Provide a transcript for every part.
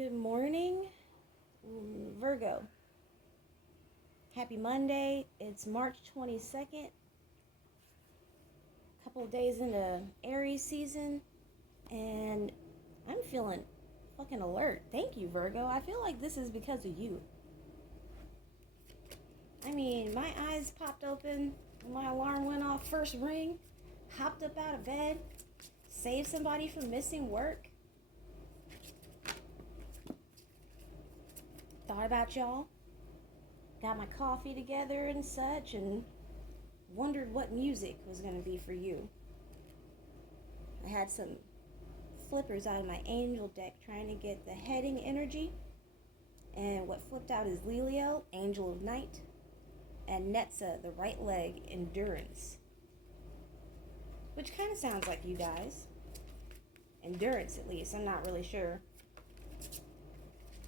Good morning, Virgo. Happy Monday. It's March 22nd. Couple of days into Aries season, and I'm feeling fucking alert. Thank you, Virgo. I feel like this is because of you. I mean, my eyes popped open, my alarm went off first ring, hopped up out of bed, saved somebody from missing work. Thought about y'all, got my coffee together and such, and wondered what music was going to be for you. I had some flippers out of my angel deck trying to get the heading energy, and what flipped out is Lelio, Angel of Night, and Netza, the right leg, Endurance, which kind of sounds like you guys. Endurance, at least. I'm not really sure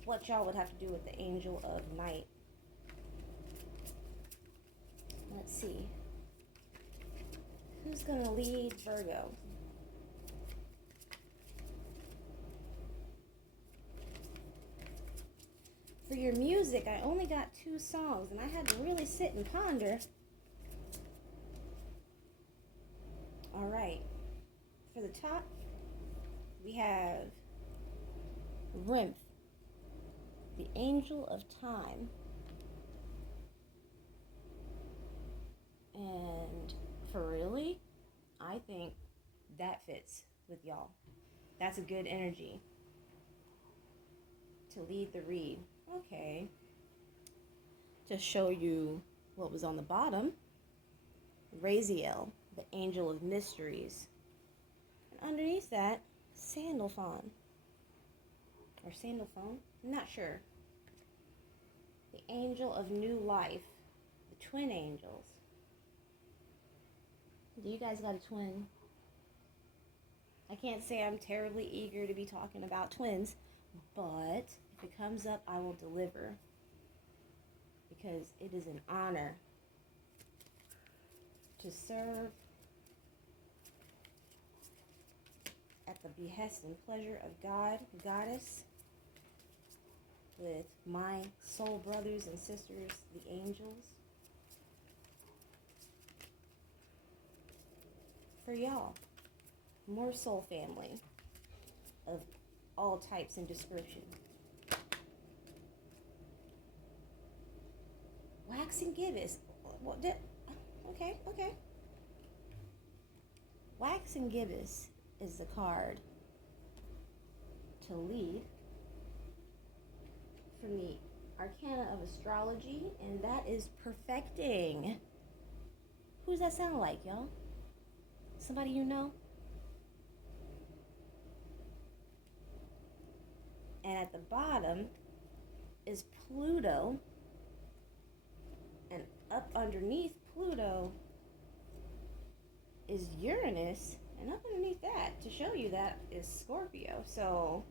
what y'all would have to do with the Angel of Night. Let's see. Who's going to lead Virgo? For your music, I only got 2 songs, and I had to really sit and ponder. Alright. For the top, we have Rimph, the Angel of Time. And for really, I think that fits with y'all. That's a good energy to lead the read. Okay. To show you what was on the bottom, Raziel, the Angel of Mysteries. And underneath that, Sandalphon. Or Sandalphone? I'm not sure. The Angel of New Life. The Twin Angels. Do you guys got a twin? I can't say I'm terribly eager to be talking about twins, but if it comes up, I will deliver. Because it is an honor to serve at the behest and pleasure of God, Goddess, with my soul brothers and sisters, the angels. For y'all, more soul family of all types and description. Wax and Gibbous. Okay. Wax and Gibbous is the card to lead from the Arcana of Astrology, and that is perfecting. Who's that sound like, y'all? Somebody you know? And at the bottom is Pluto, and up underneath Pluto is Uranus, and up underneath that, to show you that, is Scorpio. So,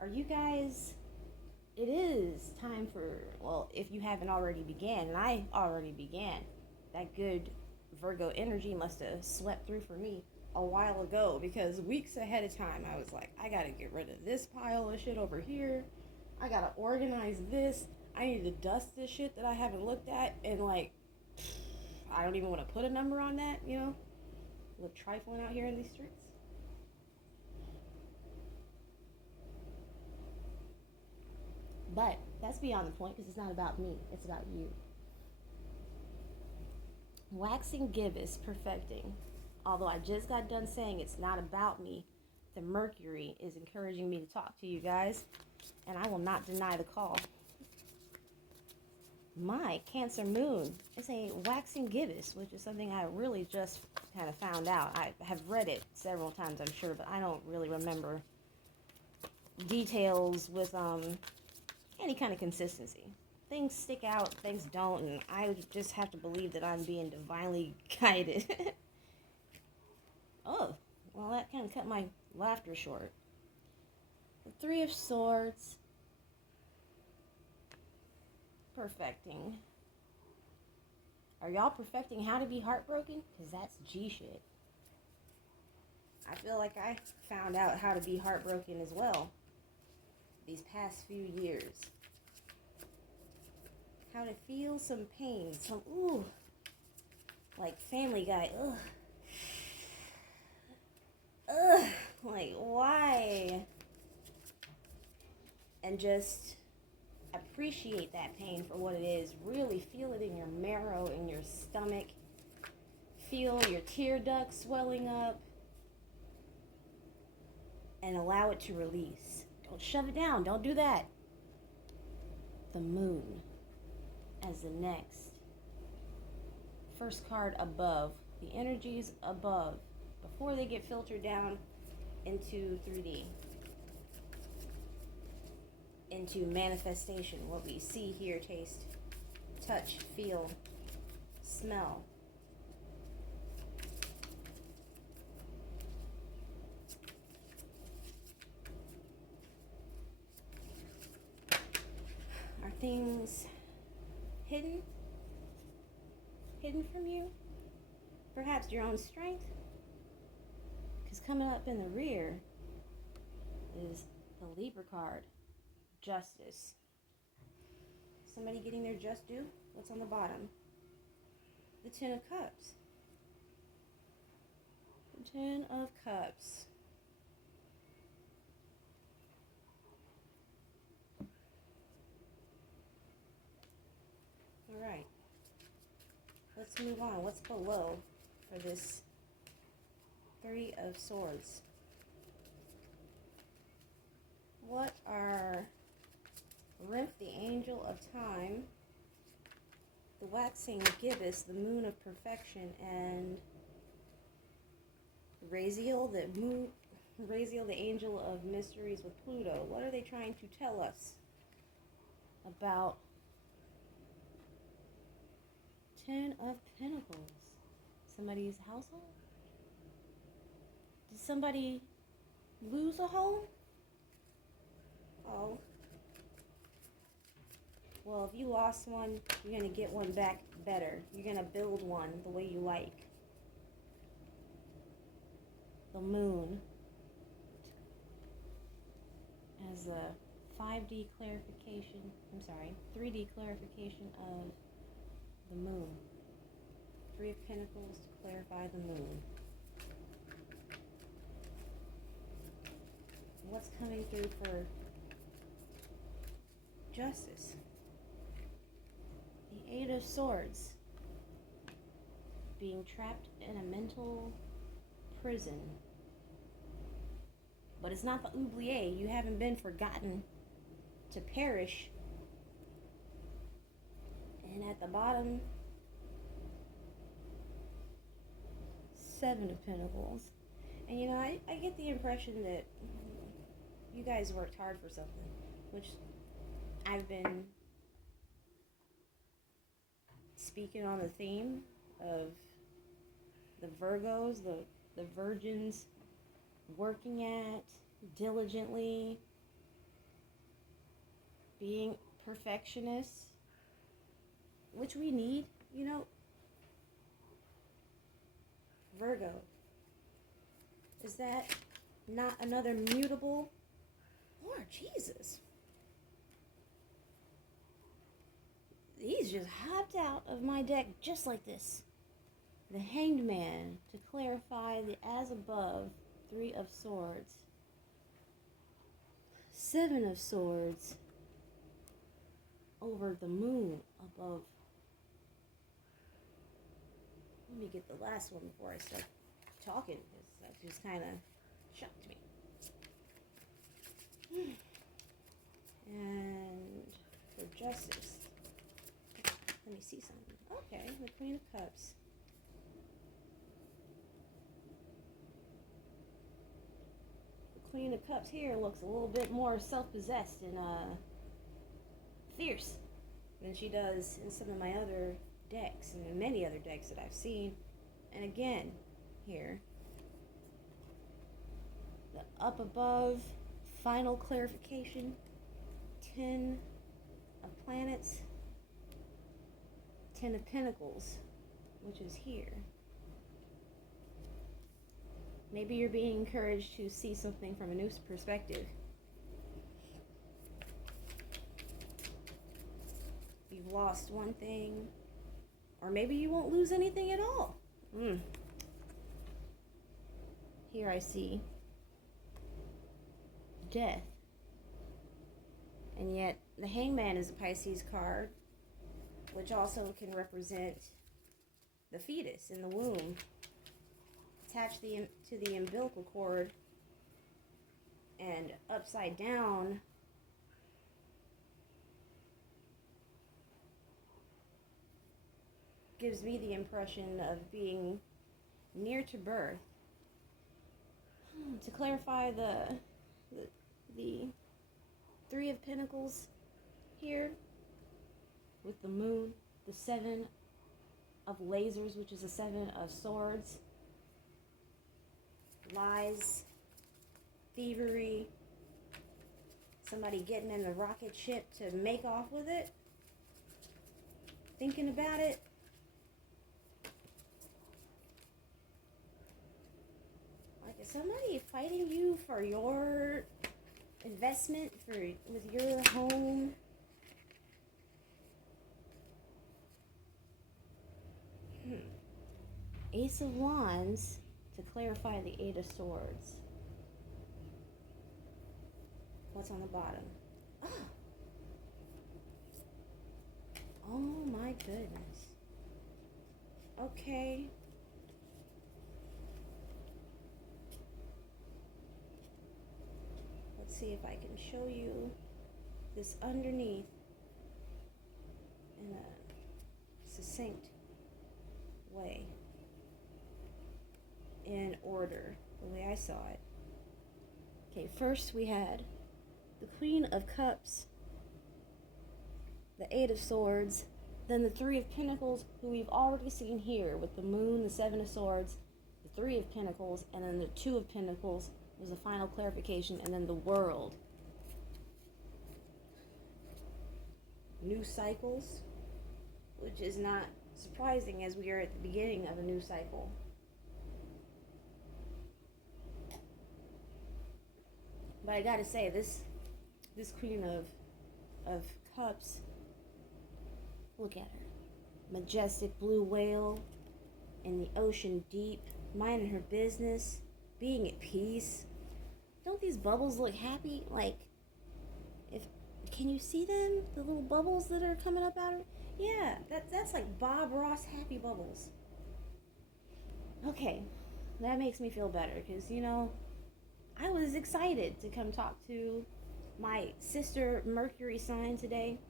are you guys, it is time for, well, if you haven't already began, and I already began, that good Virgo energy must have swept through for me a while ago, because weeks ahead of time I was like, I gotta get rid of this pile of shit over here, I gotta organize this, I need to dust this shit that I haven't looked at, and like, I don't even want to put a number on that, you know, look trifling out here in these streets. But that's beyond the point, because it's not about me, it's about you. Waxing Gibbous, perfecting. Although I just got done saying it's not about me, the Mercury is encouraging me to talk to you guys, and I will not deny the call. My Cancer Moon is a waxing gibbous, which is something I really just kind of found out. I have read it several times, I'm sure, but I don't really remember details with any kind of consistency. Things stick out, things don't, and I just have to believe that I'm being divinely guided. Oh, well, that kind of cut my laughter short. The 3 of Swords, perfecting. Are y'all perfecting how to be heartbroken? Because that's G shit. I feel like I found out how to be heartbroken as well. these past few years. How to feel some pain, some ooh, like Family Guy, like why? And just appreciate that pain for what it is. Really feel it in your marrow, in your stomach. Feel your tear ducts swelling up. And allow it to release. Don't shove it down. Don't do that. The Moon as the next. First card above. The energies above. Before they get filtered down into 3D. Into manifestation. What we see, hear, taste, touch, feel, smell. Are things hidden? Hidden from you? Perhaps your own strength? Because coming up in the rear is the Libra card. Justice. Somebody getting their just due? What's on the bottom? The Ten of Cups. The Ten of Cups. Alright. Let's move on. What's below for this Three of Swords? What are Rimph, the Angel of Time, the Waxing Gibbous, the Moon of Perfection, and Raziel, the Angel of Mysteries with Pluto? What are they trying to tell us about Ten of Pentacles? Somebody's household? Did somebody lose a home? Oh. Well, if you lost one, you're going to get one back better. You're going to build one the way you like. The Moon as a 5D clarification, 3D clarification of the Moon. Three of Pentacles to clarify the Moon. What's coming through for Justice? The Eight of Swords. Being trapped in a mental prison. But it's not the oubliette. You haven't been forgotten to perish. And at the bottom, Seven of Pentacles. And you know, I get the impression that you guys worked hard for something, which I've been speaking on the theme of the Virgos, the virgins working at diligently, being perfectionists, which we need, you know. Virgo, is that not another mutable? Lord Jesus. These just hopped out of my deck just like this. The Hanged Man to clarify the as above, Three of Swords. Seven of Swords over the Moon above. Let me get the last one before I start talking, because that just kind of shocked me. And for Justice, let me see something. Okay, the Queen of Cups. The Queen of Cups here looks a little bit more self-possessed and fierce than she does in some of my other decks and in many other decks that I've seen. And again, here, the up above, final clarification, 10 of Planets, 10 of Pentacles, which is here. Maybe you're being encouraged to see something from a new perspective. you've lost one thing, or maybe you won't lose anything at all. Here I see death. And yet the Hangman is a Pisces card, which also can represent the fetus in the womb, attached to the umbilical cord, and upside down gives me the impression of being near to birth. To clarify, the Three of Pentacles here with the moon, the Seven of Lasers, which is a Seven of Swords, lies, thievery, somebody getting in the rocket ship to make off with it, thinking about it. Like, is somebody fighting you for your investment, with your home? Ace of Wands to clarify the Eight of Swords. What's on the bottom? Oh my goodness. Okay. Let's see if I can show you this underneath in a succinct way, in order, the way I saw it. Okay, first we had the Queen of Cups, the Eight of Swords, then the Three of Pentacles, who we've already seen here with the Moon, the Seven of Swords, the Three of Pentacles, and then the Two of Pentacles was the final clarification, and then the World. New cycles, which is not surprising as we are at the beginning of a new cycle. But I gotta say, this Queen of Cups, look at her. Majestic blue whale in the ocean deep, minding her business, being at peace. Don't these bubbles look happy? Like, can you see them? The little bubbles that are coming up out of it? Yeah, that's like Bob Ross happy bubbles. Okay, that makes me feel better, because, you know, I was excited to come talk to my sister Mercury sign today.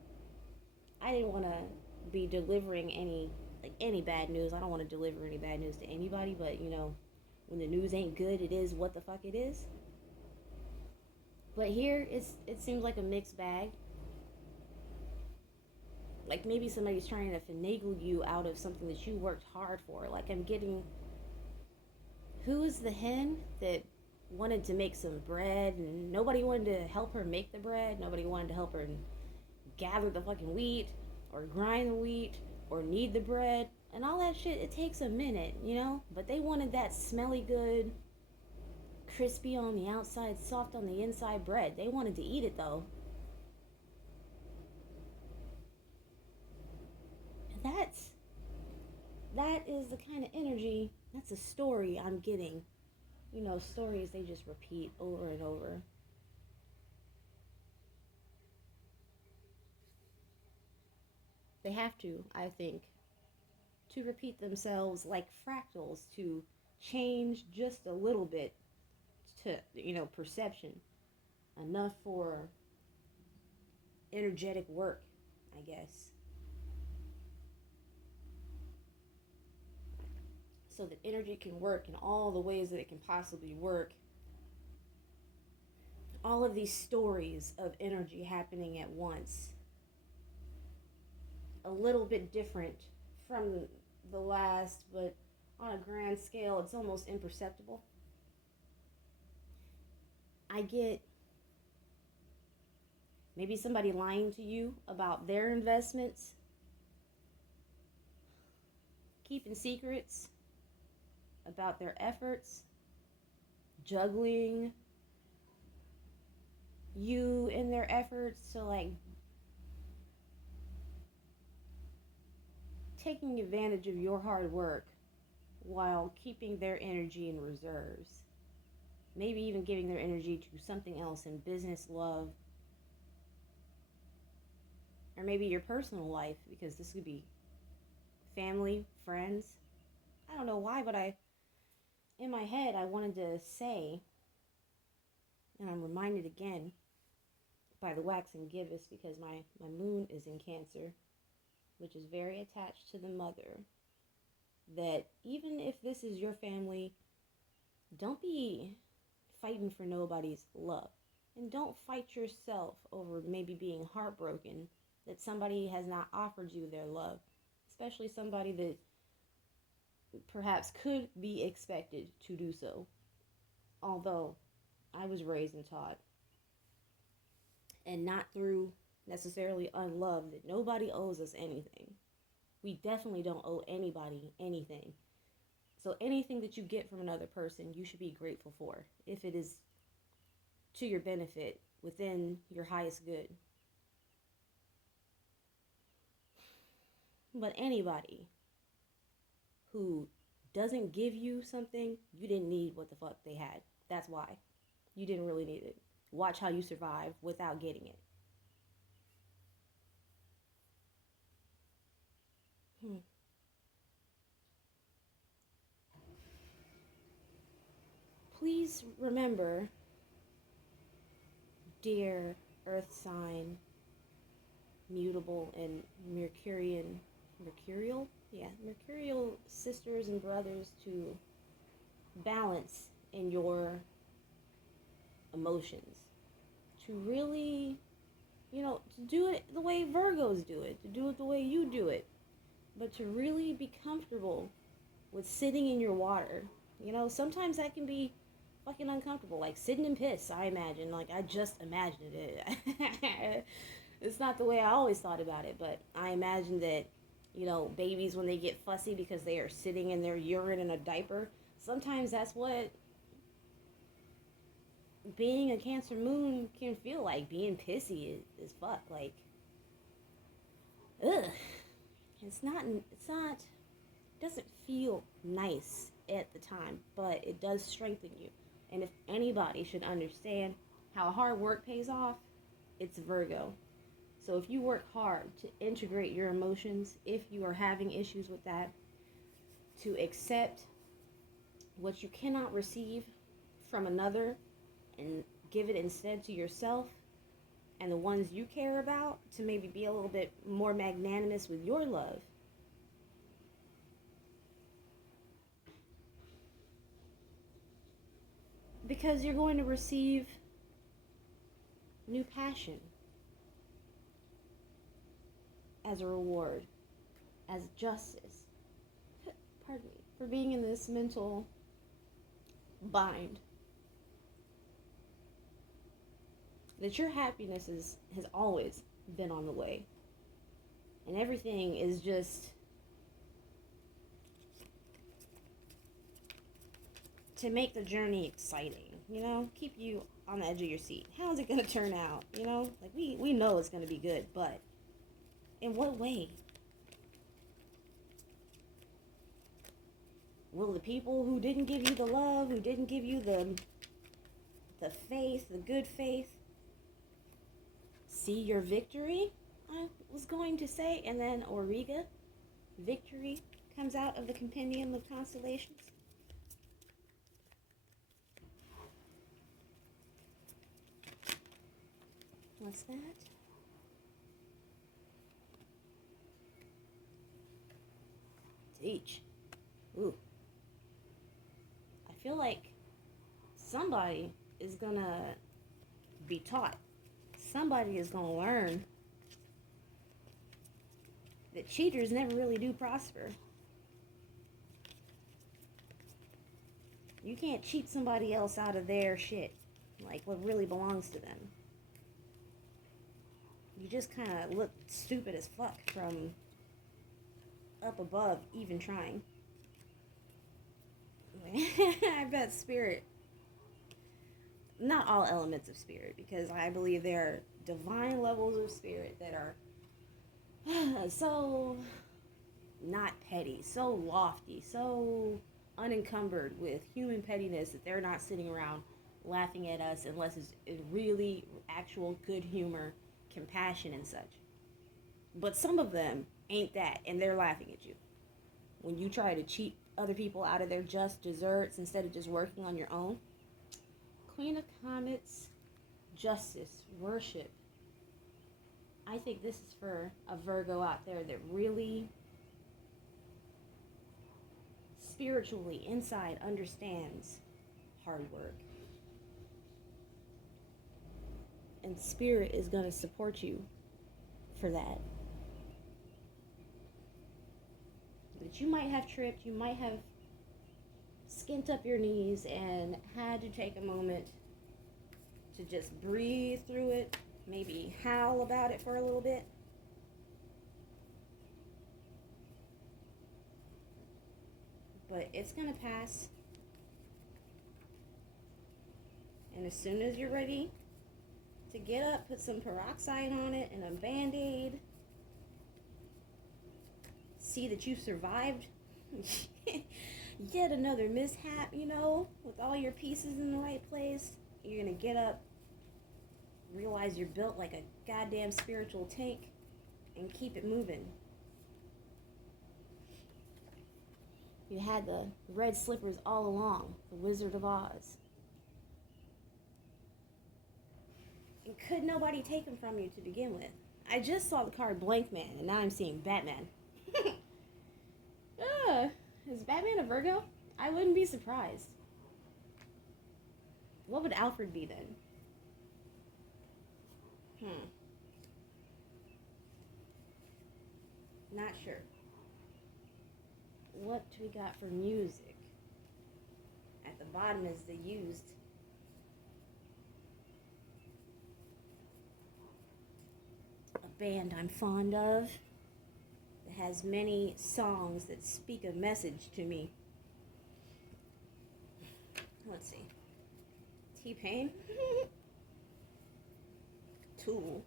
I didn't want to be delivering any bad news. I don't want to deliver any bad news to anybody, but, you know, when the news ain't good, it is what the fuck it is. But here, it seems like a mixed bag. Like, maybe somebody's trying to finagle you out of something that you worked hard for. Like, I'm getting, who is the hen that wanted to make some bread and nobody wanted to help her make the bread? Nobody wanted to help her gather the fucking wheat or grind the wheat or knead the bread and all that shit. It takes a minute, you know? But they wanted that smelly good, crispy on the outside, soft on the inside bread. They wanted to eat it, though. That is the kind of energy, that's a story I'm getting. You know, stories, they just repeat over and over. They have to, I think, to repeat themselves like fractals, to change just a little bit to, you know, perception. Enough for energetic work, I guess. So that energy can work in all the ways that it can possibly work. All of these stories of energy happening at once. A little bit different from the last, but on a grand scale, it's almost imperceptible. I get maybe somebody lying to you about their investments, keeping secrets about their efforts, juggling you in their efforts to, like, taking advantage of your hard work while keeping their energy in reserves. Maybe even giving their energy to something else in business, love, or maybe your personal life, because this could be family, friends. I don't know why, but in my head, I wanted to say, and I'm reminded again by the wax and gibbous, because my moon is in Cancer, which is very attached to the mother, that even if this is your family, don't be fighting for nobody's love. And don't fight yourself over maybe being heartbroken that somebody has not offered you their love, especially somebody that perhaps could be expected to do so. Although I was raised and taught, and not through necessarily unloved, that nobody owes us anything. We definitely don't owe anybody anything. So anything that you get from another person, you should be grateful for, if it is to your benefit within your highest good. But anybody who doesn't give you something, you didn't need what the fuck they had. That's why. You didn't really need it. Watch how you survive without getting it. Please remember, dear earth sign, mutable and mercurial sisters and brothers, to balance in your emotions, to really, to do it the way Virgos do it, to do it the way you do it, but to really be comfortable with sitting in your water. Sometimes that can be fucking uncomfortable, like sitting in piss. I imagine, like, I just imagined it. It's not the way I always thought about it, but I imagine that, babies, when they get fussy because they are sitting in their urine in a diaper, sometimes that's what being a Cancer moon can feel like, being pissy as fuck. Like, ugh. It doesn't feel nice at the time, but it does strengthen you. And if anybody should understand how hard work pays off, it's Virgo. So if you work hard to integrate your emotions, if you are having issues with that, to accept what you cannot receive from another and give it instead to yourself and the ones you care about, to maybe be a little bit more magnanimous with your love. Because you're going to receive new passion as a reward, as justice. Pardon me, for being in this mental bind. That your happiness has always been on the way. And everything is just to make the journey exciting, keep you on the edge of your seat. How's it going to turn out, Like, we know it's going to be good, but in what way? Will the people who didn't give you the love, who didn't give you the faith, the good faith, see your victory? I was going to say, and then Auriga, victory, comes out of the compendium of constellations. What's that? Teach. Ooh. I feel like somebody is gonna be taught. Somebody is gonna learn that cheaters never really do prosper. You can't cheat somebody else out of their shit, like what really belongs to them. You just kind of look stupid as fuck from up above, even trying. I bet spirit, not all elements of spirit, because I believe there are divine levels of spirit that are so not petty, so lofty, so unencumbered with human pettiness that they're not sitting around laughing at us unless it's really actual good humor, compassion, and such. But some of them ain't that, and they're laughing at you. When you try to cheat other people out of their just desserts instead of just working on your own. Queen of Comets, justice, worship. I think this is for a Virgo out there that really spiritually inside understands hard work. And spirit is going to support you for that. But you might have tripped, you might have skint up your knees and had to take a moment to just breathe through it, maybe howl about it for a little bit. But it's gonna pass. And as soon as you're ready to get up, put some peroxide on it and a Band-Aid. See that you survived yet another mishap, with all your pieces in the right place. You're gonna get up, realize you're built like a goddamn spiritual tank, and keep it moving. You had the red slippers all along, the Wizard of Oz. And could nobody take them from you to begin with? I just saw the card Blank Man, and now I'm seeing Batman. Is Batman a Virgo? I wouldn't be surprised. What would Alfred be then? Not sure. What do we got for music? At the bottom is the used. A band I'm fond of. It has many songs that speak a message to me. Let's see. T-Pain. Tool.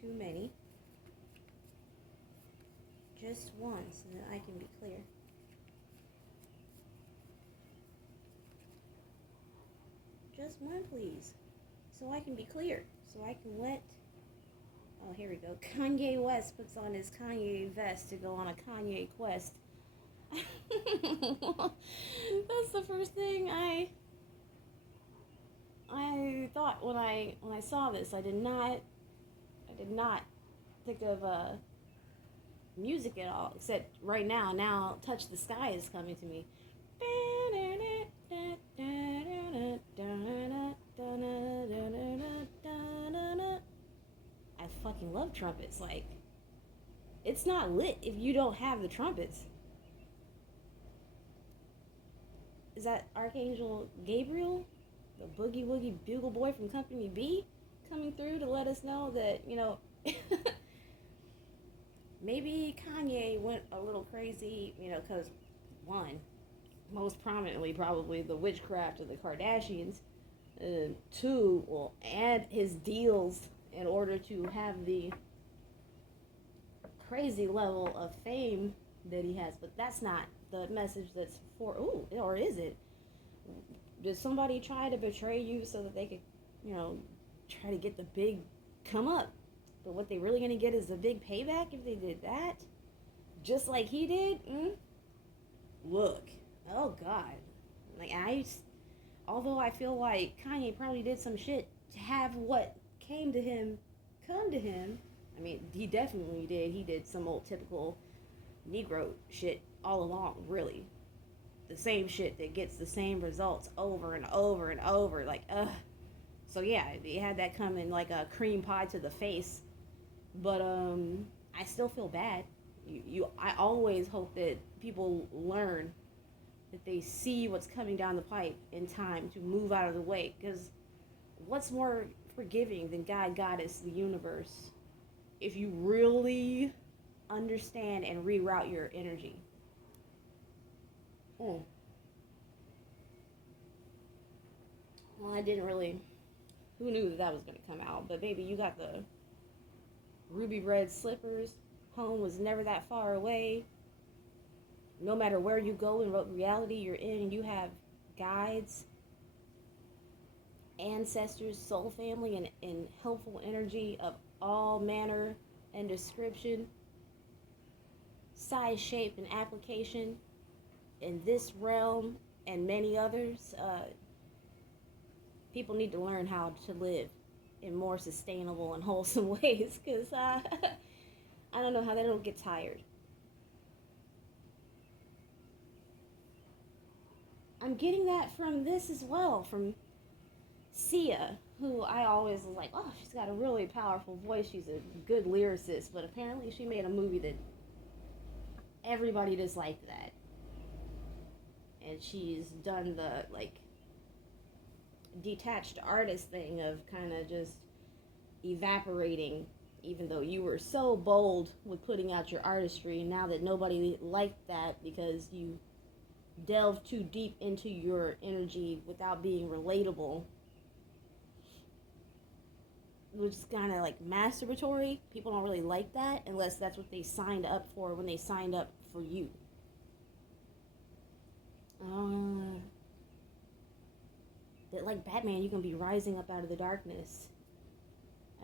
Too many. Just one so that I can be clear. Just one, please. So I can be clear. So I can let... Oh, here we go. Kanye West puts on his Kanye vest to go on a Kanye quest. That's the first thing I thought when I saw this. I did not think of music at all, except right now Touch the Sky is coming to me. I fucking love trumpets. Like, it's not lit if you don't have the trumpets. Is that Archangel Gabriel, the boogie woogie bugle boy from Company B, coming through to let us know that, maybe Kanye went a little crazy, because one, most prominently probably the witchcraft of the Kardashians, two, well, add his deals in order to have the crazy level of fame that he has. But that's not the message that's for, or is it? Did somebody try to betray you so that they could, try to get the big come up? But what they really going to get is the big payback if they did that? Just like he did? Look. Oh, God. Like, although I feel like Kanye probably did some shit to have what came to him come to him. I mean, he definitely did. He did some old typical Negro shit all along, really. The same shit that gets the same results over and over and over. Like, So, yeah, he had that coming like a cream pie to the face. But, I still feel bad. I always hope that people learn, that they see what's coming down the pipe in time to move out of the way. Because what's more forgiving than God, Goddess, the universe, if you really understand and reroute your energy? Well, I didn't really... Who knew that was going to come out? But baby, you got the ruby red slippers. home was never that far away. No matter where you go and what reality you're in, you have guides, ancestors, soul family, and helpful energy of all manner and description, size, shape, and application in this realm and many others. People need to learn how to live in more sustainable and wholesome ways, because I don't know how they don't get tired. I'm getting that from this as well, from Sia, who I always was like, oh, she's got a really powerful voice. She's a good lyricist, but apparently she made a movie that everybody disliked that. And she's done the, like, detached artist thing of kind of just evaporating, even though you were so bold with putting out your artistry, and now that nobody liked that because you delved too deep into your energy without being relatable, which is kind of like masturbatory. People don't really like that unless that's what they signed up for when they signed up for you. That like Batman, you can be rising up out of the darkness,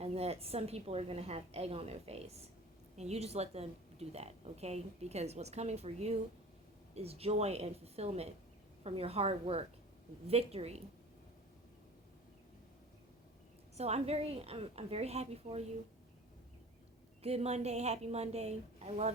and that some people are going to have egg on their face, and you just let them do that, okay? Because what's coming for you is joy and fulfillment from your hard work, victory. So I'm very happy for you. Good Monday, happy Monday. I love